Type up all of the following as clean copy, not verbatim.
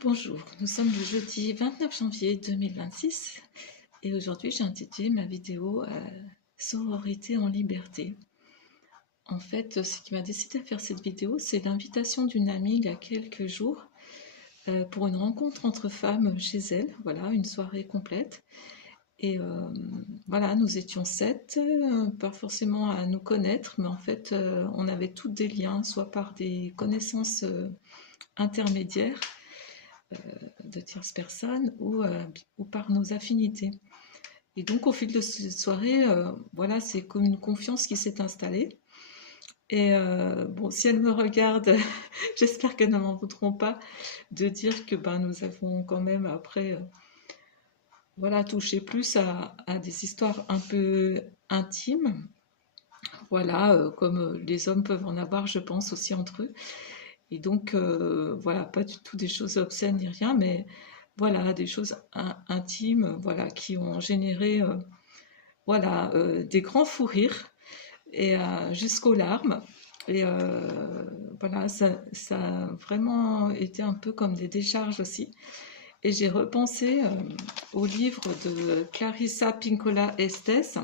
Bonjour, nous sommes le jeudi 29 janvier 2026 et aujourd'hui j'ai intitulé ma vidéo Sororité en liberté. En fait, ce qui m'a décidé à faire cette vidéo, c'est l'invitation d'une amie il y a quelques jours pour une rencontre entre femmes chez elle, voilà, une soirée complète. Et voilà, nous étions 7, pas forcément à nous connaître, mais en fait, on avait toutes des liens, soit par des connaissances intermédiaires de tierces personnes ou par nos affinités. Et donc au fil de cette soirée, voilà, c'est comme une confiance qui s'est installée. Et bon, si elles me regardent, j'espère qu'elles ne m'en voudront pas de dire que ben, nous avons quand même après voilà, touché plus à des histoires un peu intimes, voilà, comme les hommes peuvent en avoir, je pense, aussi entre eux. Et donc, voilà, pas du tout des choses obscènes ni rien, mais voilà, des choses intimes, voilà, qui ont généré, voilà, des grands fous rires et jusqu'aux larmes. Et voilà, ça a vraiment été un peu comme des décharges aussi. Et j'ai repensé au livre de Clarissa Pinkola Estes,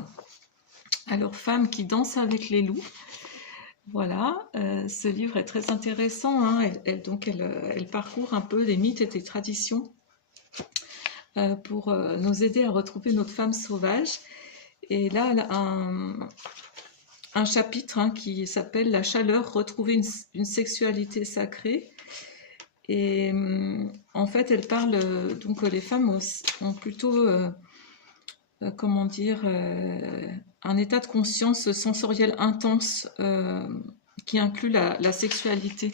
alors Femme qui danse avec les loups. Voilà, ce livre est très intéressant, hein. Elle parcourt un peu les mythes et les traditions pour nous aider à retrouver notre femme sauvage. Et là, elle a un chapitre hein, qui s'appelle La chaleur, retrouver une sexualité sacrée. Et en fait, elle parle, donc les femmes ont plutôt, comment dire, un état de conscience sensoriel intense qui inclut la sexualité.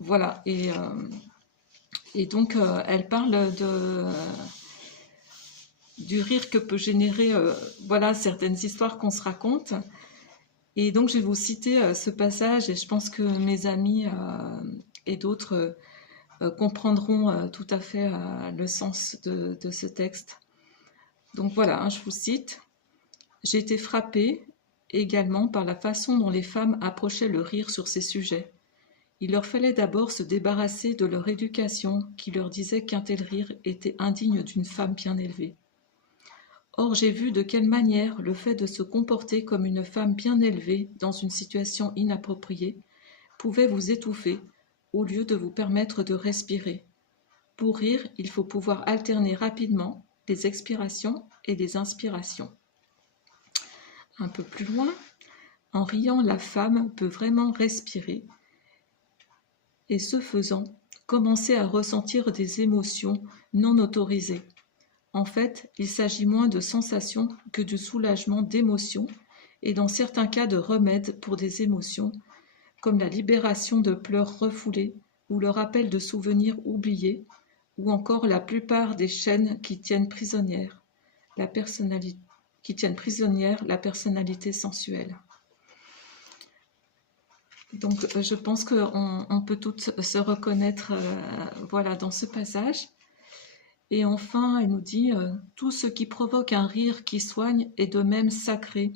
Voilà, et donc elle parle du rire que peut générer voilà, certaines histoires qu'on se raconte. Et donc je vais vous citer ce passage et je pense que mes amis et d'autres comprendront tout à fait le sens de ce texte. Donc voilà, hein, je vous cite. J'ai été frappée également par la façon dont les femmes approchaient le rire sur ces sujets. Il leur fallait d'abord se débarrasser de leur éducation qui leur disait qu'un tel rire était indigne d'une femme bien élevée. Or j'ai vu de quelle manière le fait de se comporter comme une femme bien élevée dans une situation inappropriée pouvait vous étouffer au lieu de vous permettre de respirer. Pour rire, il faut pouvoir alterner rapidement les expirations et les inspirations. Un peu plus loin, en riant, la femme peut vraiment respirer et ce faisant, commencer à ressentir des émotions non autorisées. En fait, il s'agit moins de sensations que de soulagement d'émotions et dans certains cas de remèdes pour des émotions, comme la libération de pleurs refoulés ou le rappel de souvenirs oubliés, ou encore la plupart des chaînes qui tiennent prisonnière la personnalité sensuelle. Donc je pense qu'on peut toutes se reconnaître voilà, dans ce passage. Et enfin, elle nous dit tout ce qui provoque un rire qui soigne est de même sacré.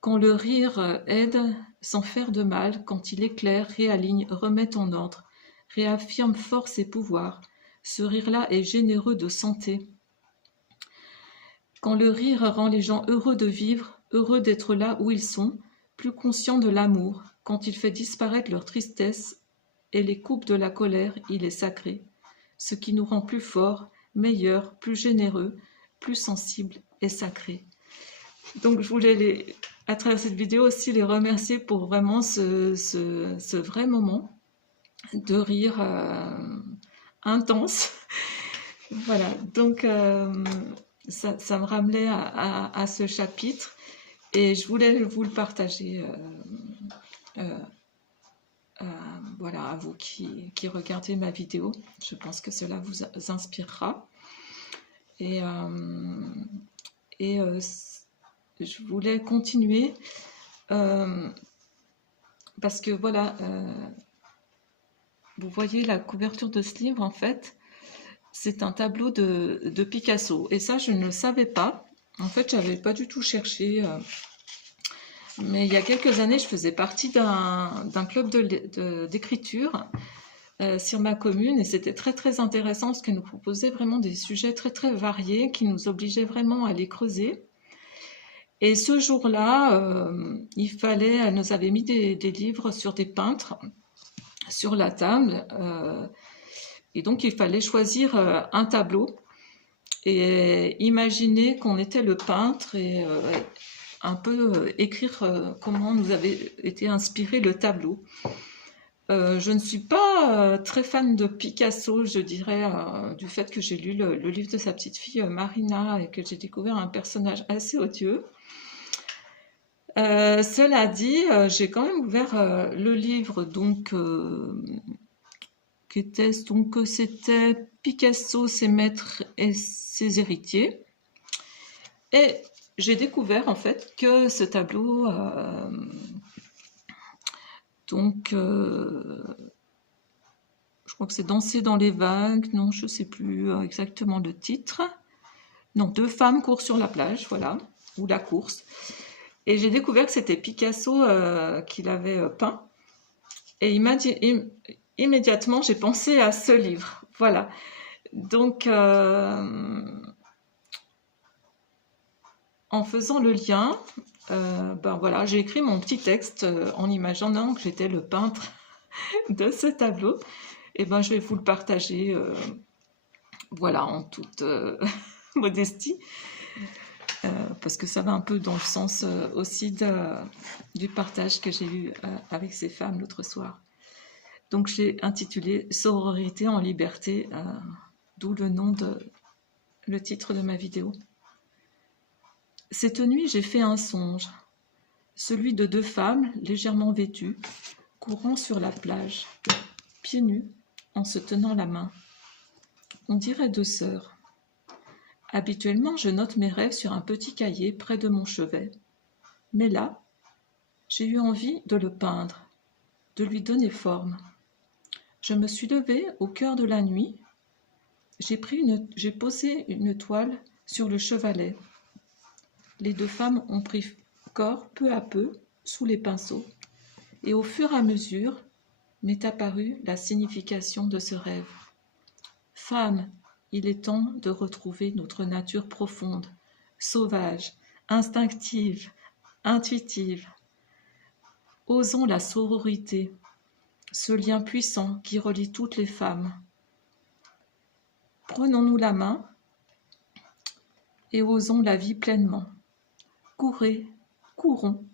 Quand le rire aide sans faire de mal, quand il éclaire, réaligne, remet en ordre, réaffirme force et pouvoir, ce rire-là est généreux de santé. Quand le rire rend les gens heureux de vivre, heureux d'être là où ils sont, plus conscients de l'amour, quand il fait disparaître leur tristesse et les coupe de la colère, il est sacré. Ce qui nous rend plus forts, meilleurs, plus généreux, plus sensibles et sacrés. Donc je voulais, à travers cette vidéo aussi, les remercier pour vraiment ce vrai moment de rire intense. Voilà, donc ça me ramenait à ce chapitre et je voulais vous le partager voilà, à vous qui regardez ma vidéo. Je pense que cela vous inspirera. Et je voulais continuer parce que voilà, vous voyez la couverture de ce livre, en fait, c'est un tableau de Picasso. Et ça, je ne le savais pas. En fait, je n'avais pas du tout cherché. Mais il y a quelques années, je faisais partie d'un club d'écriture sur ma commune et c'était très très intéressant parce qu'elle nous proposait vraiment des sujets très très variés qui nous obligeaient vraiment à les creuser. Et ce jour-là, elle nous avait mis des livres sur des peintres sur la table et donc il fallait choisir un tableau et imaginer qu'on était le peintre et un peu écrire comment nous avait été inspiré le tableau. Je ne suis pas très fan de Picasso, je dirais, du fait que j'ai lu le livre de sa petite fille Marina et que j'ai découvert un personnage assez odieux. Cela dit, j'ai quand même ouvert le livre donc c'était Picasso, ses maîtres et ses héritiers. Et j'ai découvert en fait que ce tableau, je crois que c'est Danser dans les vagues, non, je ne sais plus exactement le titre. Non, deux femmes courent sur la plage, voilà, ou la course. Et j'ai découvert que c'était Picasso qui l'avait peint. Et immédiatement, j'ai pensé à ce livre. Voilà. Donc, en faisant le lien, ben voilà, j'ai écrit mon petit texte en imaginant que j'étais le peintre de ce tableau. Et ben, je vais vous le partager, voilà, en toute modestie, parce que ça va un peu dans le sens aussi du partage que j'ai eu avec ces femmes l'autre soir. Donc, j'ai intitulé Sororité en liberté, d'où le titre de ma vidéo. Cette nuit, j'ai fait un songe, celui de deux femmes légèrement vêtues, courant sur la plage, pieds nus, en se tenant la main. On dirait deux sœurs. Habituellement, je note mes rêves sur un petit cahier près de mon chevet. Mais là, j'ai eu envie de le peindre, de lui donner forme. Je me suis levée au cœur de la nuit. J'ai posé une toile sur le chevalet. Les deux femmes ont pris corps peu à peu sous les pinceaux. Et au fur et à mesure, m'est apparue la signification de ce rêve. Femme, il est temps de retrouver notre nature profonde, sauvage, instinctive, intuitive. Osons la sororité, ce lien puissant qui relie toutes les femmes. Prenons-nous la main et osons la vie pleinement. Courons,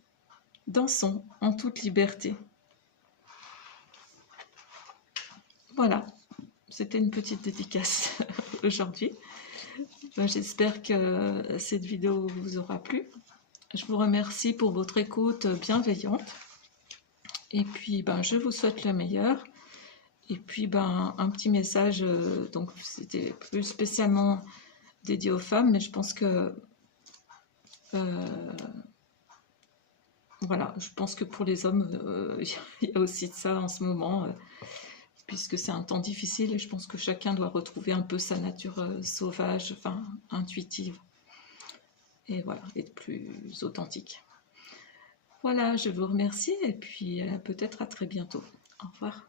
dansons en toute liberté. Voilà, c'était une petite dédicace aujourd'hui. J'espère que cette vidéo vous aura plu. Je vous remercie pour votre écoute bienveillante. Et puis, je vous souhaite le meilleur. Et puis, un petit message. Donc, c'était plus spécialement dédié aux femmes, mais je pense que voilà, je pense que pour les hommes, il y a aussi de ça en ce moment, puisque c'est un temps difficile et je pense que chacun doit retrouver un peu sa nature sauvage, enfin intuitive. Et voilà, être plus authentique. Voilà, je vous remercie et puis peut-être à très bientôt. Au revoir.